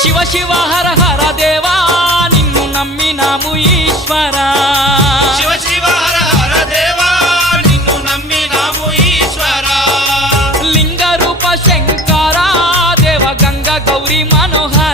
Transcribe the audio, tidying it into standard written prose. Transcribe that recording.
శివ శివ హర హర దేవా నిన్ను నమ్మినాము ఈశ్వరా శివ శివ హర హర దేవా నిన్ను నమ్మినాము ఈశ్వరా లింగ రూప శంకరా దేవ గంగ గౌరీ మనోహర